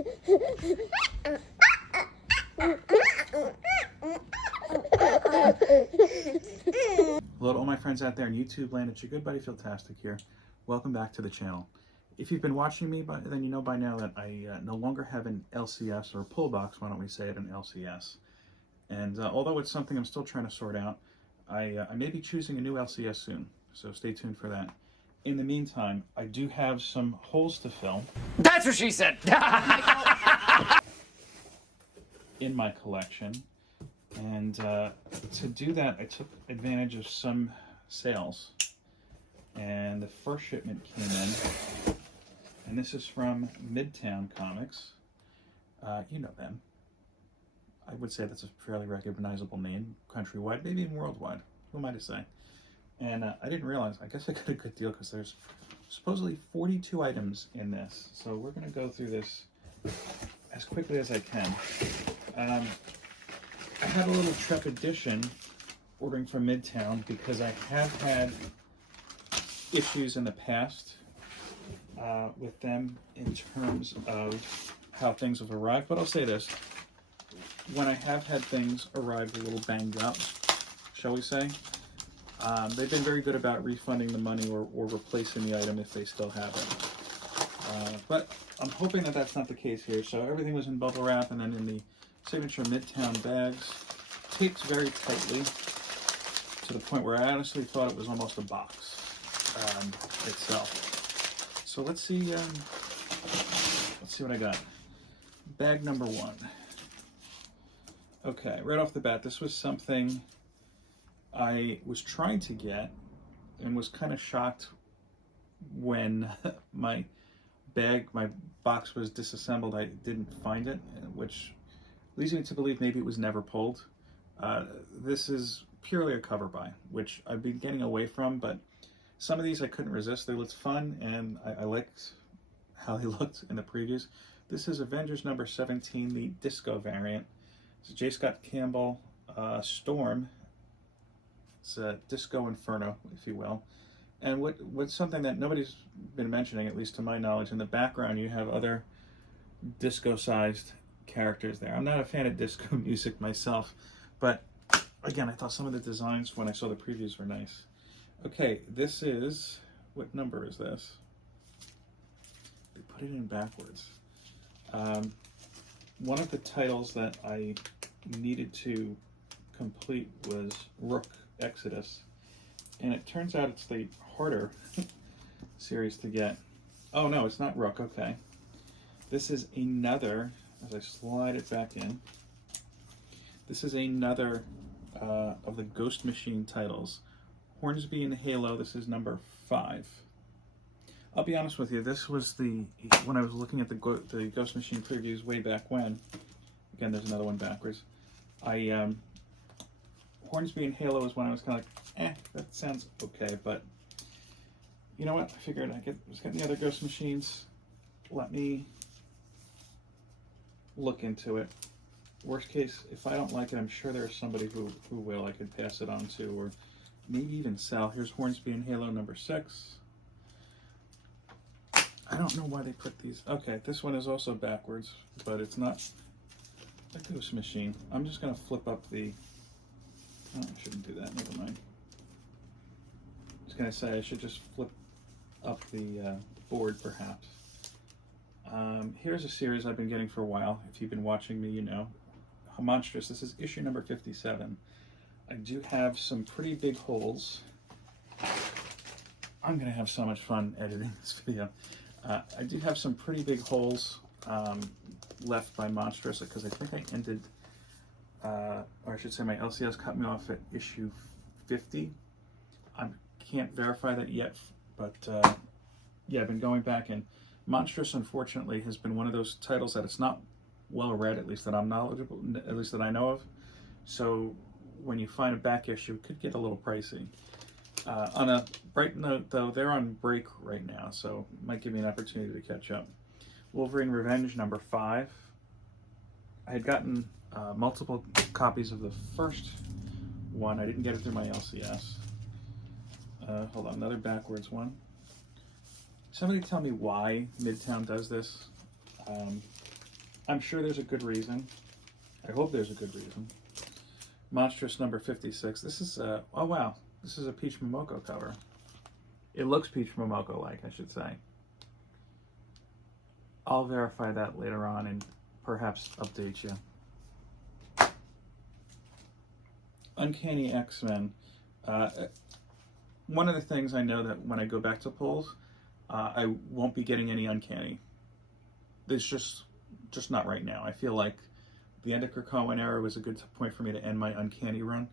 Hello to all my friends out there in YouTube land. It's your good buddy Fantastic here. Welcome back to the channel. If you've been watching me, then you know by now that I no longer have an LCS, or a pull box, why don't we say it, an LCS. And although it's something I'm still trying to sort out, I may be choosing a new LCS soon, so stay tuned for that. In the meantime, I do have some holes to fill. That's what she said! In my collection. And to do that, I took advantage of some sales. And the first shipment came in. And this is from Midtown Comics. You know them. I would say that's a fairly recognizable name, countrywide, maybe even worldwide. Who am I to say? And I didn't realize, I guess I got a good deal because there's supposedly 42 items in this. So we're going to go through this as quickly as I can. I had a little trepidation ordering from Midtown because I have had issues in the past with them in terms of how things have arrived. But I'll say this, when I have had things arrive a little banged up, shall we say, they've been very good about refunding the money or replacing the item if they still have it. But I'm hoping that that's not the case here. So everything was in bubble wrap and then in the signature Midtown bags, taped very tightly to the point where I honestly thought it was almost a box itself. So let's see what I got. Bag number one. Okay, right off the bat, this was something I was trying to get and was kind of shocked when my box was disassembled. I didn't find it, which leads me to believe maybe it was never pulled. This is purely a cover buy, which I've been getting away from, but some of these I couldn't resist. They looked fun, and I liked how they looked in the previews. This is Avengers number 17, the disco variant. It's J. Scott Campbell Storm. It's a Disco Inferno, if you will. And what's something that nobody's been mentioning, at least to my knowledge, in the background you have other disco-sized characters there. I'm not a fan of disco music myself, but again, I thought some of the designs when I saw the previews were nice. Okay, this is, what number is this? They put it in backwards. One of the titles that I needed to complete was Rook Exodus, and it turns out it's the harder series to get. Oh no, it's not Rook, okay. This is another, as I slide it back in, this is another of the Ghost Machine titles. Hornsby and Halo, this is number 5. I'll be honest with you, this was when I was looking at the Ghost Machine previews way back when, again there's another one backwards, Hornsby and Halo is when I was kind of like, that sounds okay, but you know what, I figured I was getting the other Ghost Machines, let me look into it. Worst case, if I don't like it, I'm sure there's somebody who will. I could pass it on to, or maybe even sell. Here's Hornsby and Halo number 6. I don't know why they put these. Okay, this one is also backwards, but it's not a Ghost Machine. I'm just going to flip up the... Oh, I shouldn't do that. Never mind. I was going to say I should just flip up the board, perhaps. Here's a series I've been getting for a while. If you've been watching me, you know. Monstrous. This is issue number 57. I do have some pretty big holes. I'm going to have so much fun editing this video. I do have some pretty big holes left by Monstrous because I think I ended, or I should say my LCS cut me off at issue 50. I can't verify that yet, but yeah, I've been going back, and Monstrous, unfortunately, has been one of those titles that it's not well read, at least that I'm knowledgeable, at least that I know of. So when you find a back issue, it could get a little pricey. On a bright note, though, they're on break right now, so it might give me an opportunity to catch up. Wolverine Revenge number 5. I had gotten multiple copies of the first one. I didn't get it through my LCS. Hold on, another backwards one. Somebody tell me why Midtown does this. I'm sure there's a good reason. I hope there's a good reason. Monstrous number 56. This is, oh wow, this is a Peach Momoko cover. It looks Peach Momoko-like, I should say. I'll verify that later on and perhaps update you. Uncanny X-Men. One of the things I know that when I go back to pulls, I won't be getting any Uncanny. It's just not right now. I feel like the end of Krakoan era was a good point for me to end my Uncanny run.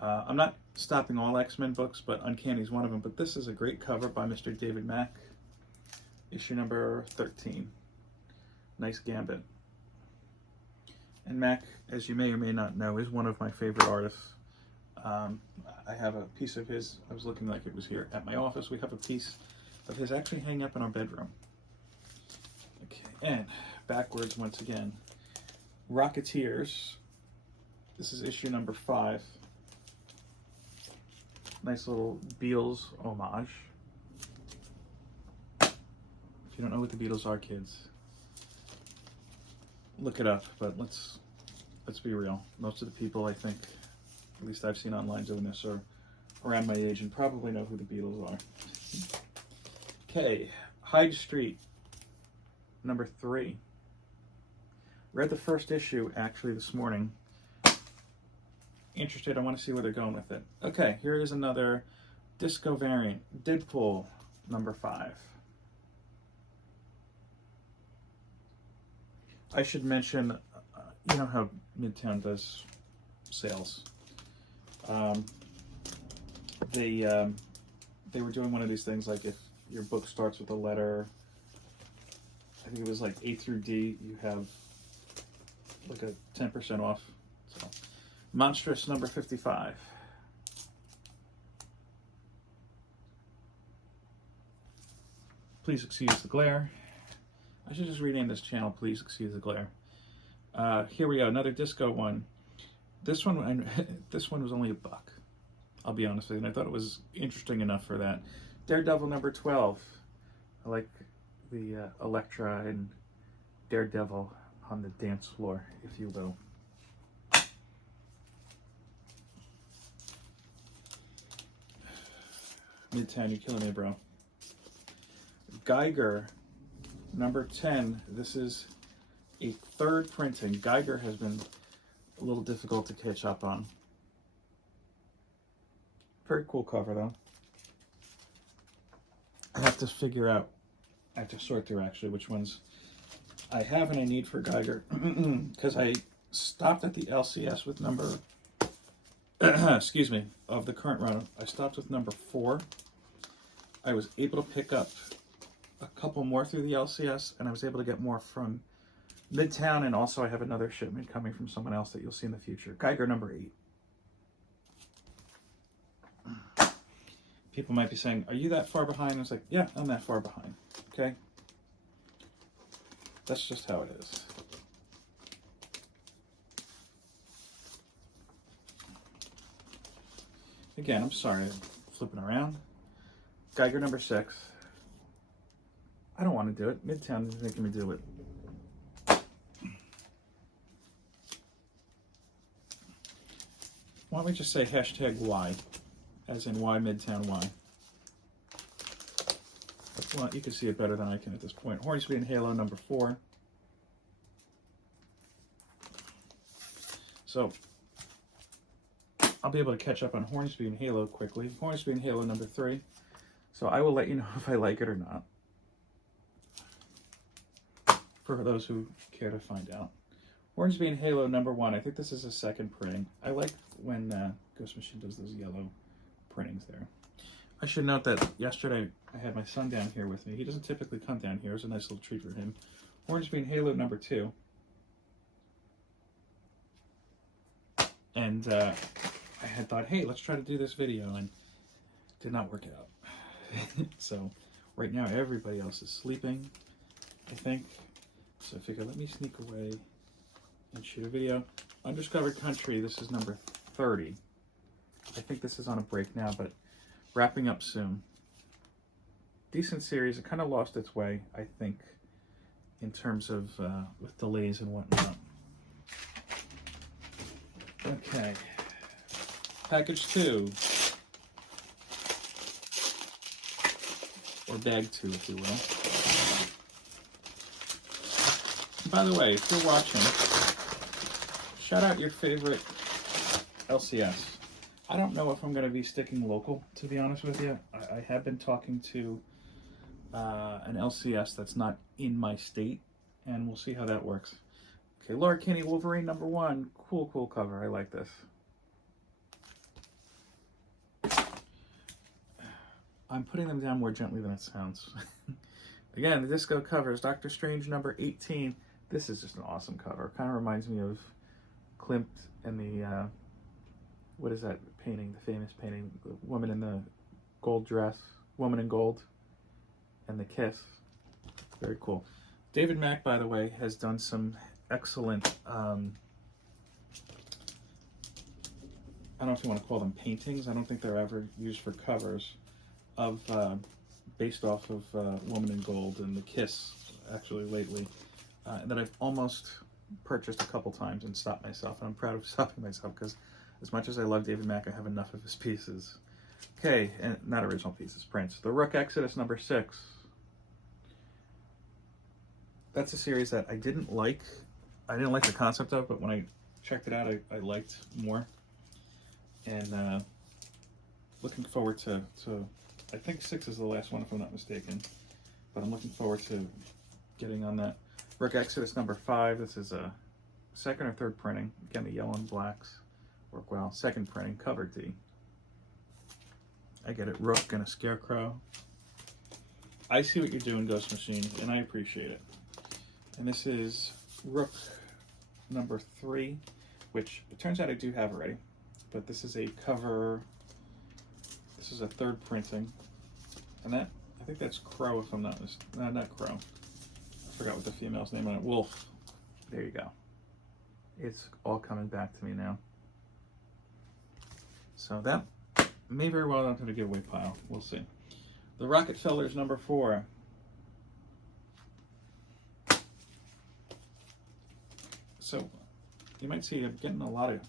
I'm not stopping all X-Men books, but Uncanny is one of them. But this is a great cover by Mr. David Mack. Issue number 13. Nice gambit. And Mack, as you may or may not know, is one of my favorite artists. I have a piece of his, I was looking like it was here at my office. We have a piece of his actually hanging up in our bedroom. Okay, and backwards once again. Rocketeers. This is issue number 5. Nice little Beatles homage. If you don't know what the Beatles are, kids, look it up. But let's be real. Most of the people, I think, at least I've seen online doing this, are around my age and probably know who the Beatles are. Okay, Hyde Street, number 3. Read the first issue actually this morning. Interested, I want to see where they're going with it. Okay, here is another disco variant, Deadpool, number 5. I should mention, you know how Midtown does sales. They were doing one of these things like if your book starts with a letter, I think it was like A through D, you have like a 10% off. So, Monstrous number 55. Please excuse the glare. I should just rename this channel, Please Excuse the Glare. Here we go, another disco one. This one was only $1. I'll be honest with you, and I thought it was interesting enough for that. Daredevil number 12. I like the Elektra and Daredevil on the dance floor, if you will. Midtown, you're killing me, bro. Geiger, number 10. This is a 3rd printing. Geiger has been a little difficult to catch up on. Very cool cover, though. I have to figure out, I have to sort through actually which ones I have and I need for Geiger. Because I stopped at the LCS with number, excuse me, of the current run. I stopped with number 4. I was able to pick up a couple more through the LCS, and I was able to get more from Midtown, and also I have another shipment coming from someone else that you'll see in the future. Geiger number 8. People might be saying, are you that far behind? I was like, yeah, I'm that far behind. Okay? That's just how it is. Again, I'm sorry, flipping around. Geiger number 6. I don't want to do it. Midtown is making me do it. Why don't we just say hashtag Y, as in Y Midtown Y. Well, you can see it better than I can at this point. Hornsby and Halo number 4. So, I'll be able to catch up on Hornsby and Halo quickly. Hornsby and Halo number 3. So I will let you know if I like it or not. For those who care to find out. Hornsby and Halo number 1. I think this is a 2nd printing. I like when Ghost Machine does those yellow printings there. I should note that yesterday I had my son down here with me. He doesn't typically come down here. It was a nice little treat for him. Hornsby and Halo number 2. And I had thought, hey, let's try to do this video, and it did not work out. So right now everybody else is sleeping, I think. So I figured let me sneak away and shoot a video. Undiscovered Country, this is number 30. I think this is on a break now, but wrapping up soon. Decent series. It kind of lost its way, I think, in terms of with delays and whatnot. Okay, package 2, or bag 2, if you will. By the way, if you're watching, shout out your favorite LCS. I don't know if I'm going to be sticking local, to be honest with you. I have been talking to an LCS that's not in my state, and we'll see how that works. Okay, Laura Kinney, Wolverine #1. Cool cover. I like this. I'm putting them down more gently than it sounds. Again, the disco covers Doctor Strange #18. This is just an awesome cover. Kind of reminds me of Klimt and the, what is that painting, the famous painting, the woman in the gold dress, woman in gold, and the kiss. Very cool. David Mack, by the way, has done some excellent, I don't know if you want to call them paintings. I don't think they're ever used for covers of, based off of Woman in Gold and the Kiss, actually lately, that I've almost purchased a couple times and stopped myself. And I'm proud of stopping myself because as much as I love David Mack, I have enough of his pieces. Okay, and not original pieces, prints. The Rook Exodus #6. That's a series that I didn't like. I didn't like the concept of, but when I checked it out, I liked more. And looking forward to, I think 6 is the last one if I'm not mistaken, but I'm looking forward to getting on that. Rook Exodus #5. This is a second or third printing. Again, the yellow and blacks work well. Second printing, cover D. I get it, Rook and a Scarecrow. I see what you're doing, Ghost Machine, and I appreciate it. And this is Rook #3, which it turns out I do have already, but this is a cover. This is a third printing, and that, I think that's Crow, if I'm not mistaken. No, not Crow. I forgot what the female's name on it. Wolf. There you go. It's all coming back to me now. So that may very well enter the giveaway pile. We'll see. The Rockefellers #4. So you might see I'm getting a lot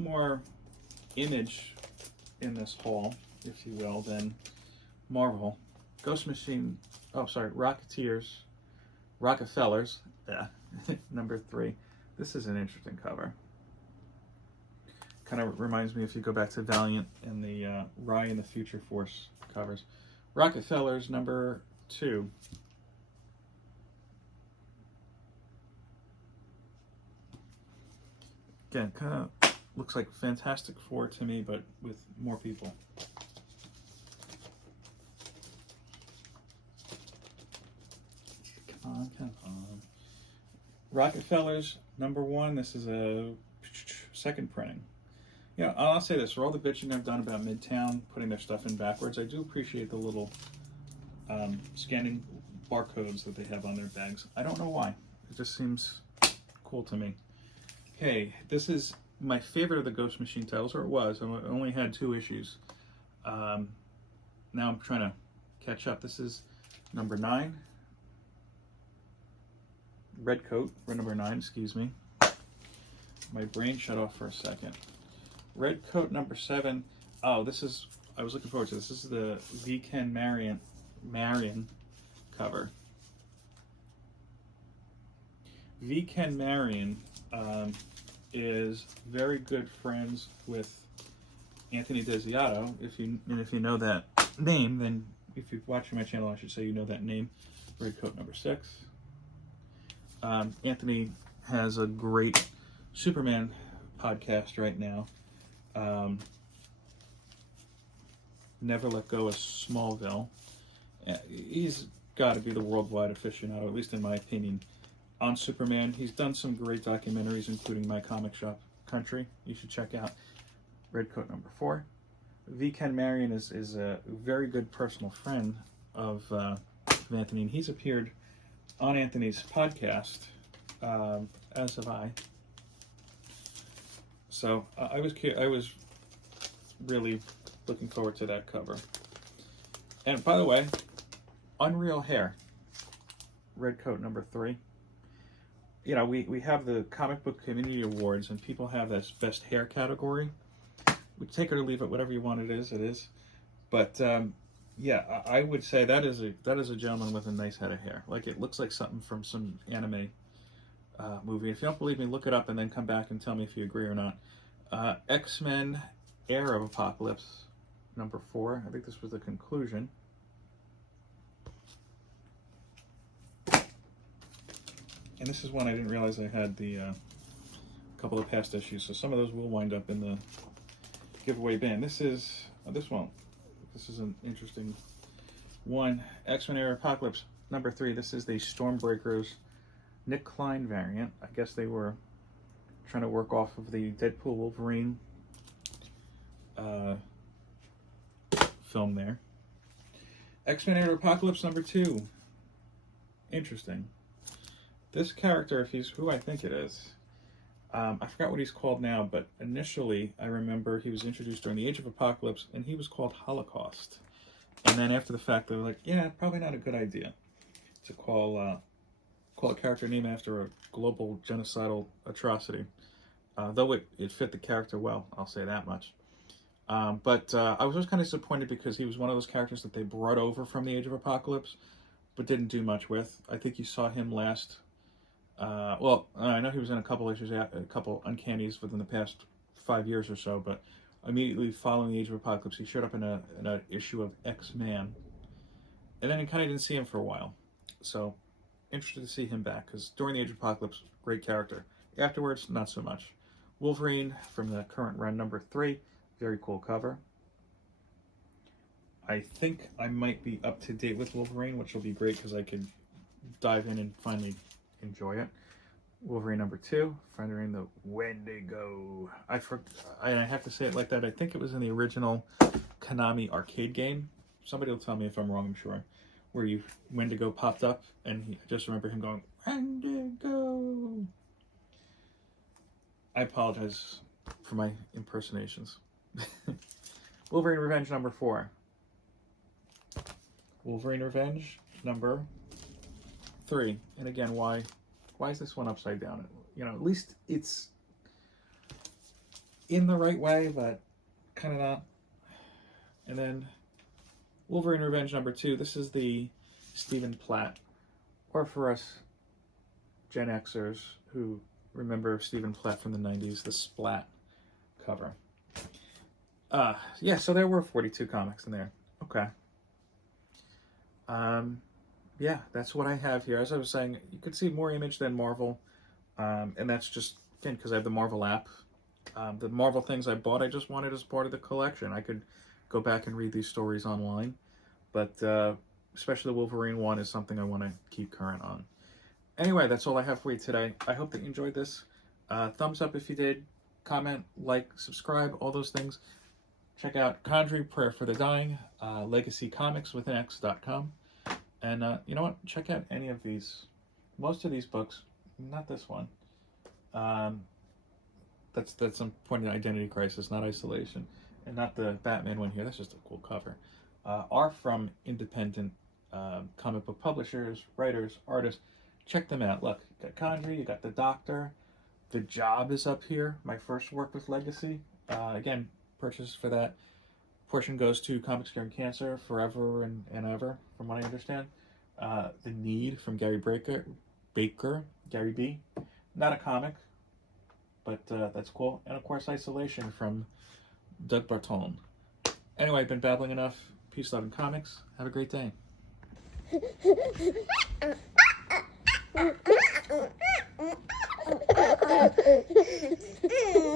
more Image in this haul, if you will, than Marvel. Ghost Machine, oh sorry, Rockefellers, yeah, #3. This is an interesting cover. Kind of reminds me if you go back to Valiant and the Rye and the Future Force covers. Rockefellers #2. Again, kind of looks like Fantastic Four to me, but with more people. Come on. Rockefellers #1. This is a second printing. You know, I'll say this, for all the bitching I've done about Midtown putting their stuff in backwards, I do appreciate the little scanning barcodes that they have on their bags. I don't know why. It just seems cool to me. Okay, this is my favorite of the Ghost Machine titles, or it was. I only had 2 issues. Now I'm trying to catch up. This is #9. Red Coat, or #9, excuse me. My brain shut off for a second. Red Coat #7. Oh, this is, I was looking forward to this. This is the V. Ken Marion cover. V. Ken Marion is very good friends with Anthony Desiato. If you know that name, then if you're watching my channel, I should say you know that name. Red Coat #6. Anthony has a great Superman podcast right now. Never Let Go of Smallville. He's got to be the worldwide aficionado, at least in my opinion, on Superman. He's done some great documentaries, including My Comic Shop Country. You should check out. Red Coat #4. V. Ken Marion is a very good personal friend of Anthony, and he's appeared on Anthony's podcast, as have I. So I was really looking forward to that cover. And by the way, Unreal Hair. Redcoat number 3. You know, we have the comic book community awards, and people have this best hair category. We take it or leave it, whatever you want. It is. But yeah, I would say that is a gentleman with a nice head of hair. Like, it looks like something from some anime movie. If you don't believe me, look it up and then come back and tell me if you agree or not. X-Men: Heir of Apocalypse number 4. I think this was the conclusion. And this is one I didn't realize I had the couple of past issues, so some of those will wind up in the giveaway bin. This won't. This is an interesting one. X-Men: Heir of Apocalypse number 3. This is the Stormbreakers Nick Klein variant. I guess they were trying to work off of the Deadpool Wolverine film there. X-Men: Heir of Apocalypse number 2. Interesting. This character, if he's who I think it is, I forgot what he's called now, but initially I remember he was introduced during the Age of Apocalypse, and he was called Holocaust. And then after the fact, they were like, yeah, probably not a good idea to call a character name after a global genocidal atrocity. Though it fit the character well, I'll say that much. But I was just kind of disappointed because he was one of those characters that they brought over from the Age of Apocalypse, but didn't do much with. I think you saw him last. I know he was in a couple issues, a couple Uncannies within the past 5 years or so, but immediately following the Age of Apocalypse, he showed up in an issue of X-Man, and then I kind of didn't see him for a while. So, interested to see him back, because during the Age of Apocalypse, great character. Afterwards, not so much. Wolverine from the current run, number 3, very cool cover. I think I might be up to date with Wolverine, which will be great because I can dive in and finally enjoy it. Wolverine number 2, featuring the Wendigo. I have to say it like that. I think it was in the original Konami arcade game. Somebody will tell me if I'm wrong, I'm sure. Where Wendigo popped up, and I just remember him going, Wendigo! I apologize for my impersonations. Wolverine Revenge number 4. Wolverine Revenge number 3. And again, why is this one upside down? You know, at least it's in the right way, but kind of not. And then Wolverine Revenge number 2. This is the Stephen Platt, or for us Gen Xers who remember Stephen Platt from the 90s, the Splat cover. Yeah, so there were 42 comics in there. Okay. Yeah, that's what I have here. As I was saying, you could see more Image than Marvel, and that's just, again, because I have the Marvel app. The Marvel things I bought, I just wanted as part of the collection. I could go back and read these stories online, but especially the Wolverine one is something I want to keep current on. Anyway, that's all I have for you today. I hope that you enjoyed this. Thumbs up if you did. Comment, like, subscribe, all those things. Check out Conjuring, Prayer for the Dying, LegacyComicsWithanX.com. And you know what? Check out any of these. Most of these books, not this one. That's some point in Identity Crisis, not Isolation. And not the Batman one here. That's just a cool cover. Are from independent comic book publishers, writers, artists. Check them out. Look, you got Conjuring, you got The Doctor. The Job is up here. My first work with Legacy. Again, purchase for that portion goes to Comics Curing Cancer forever and ever, from what I understand. The Need from Gary Baker, Gary B. Not a comic, but that's cool. And of course, Isolation from Doug Bartone. Anyway, I've been babbling enough. Peace, love, and comics. Have a great day.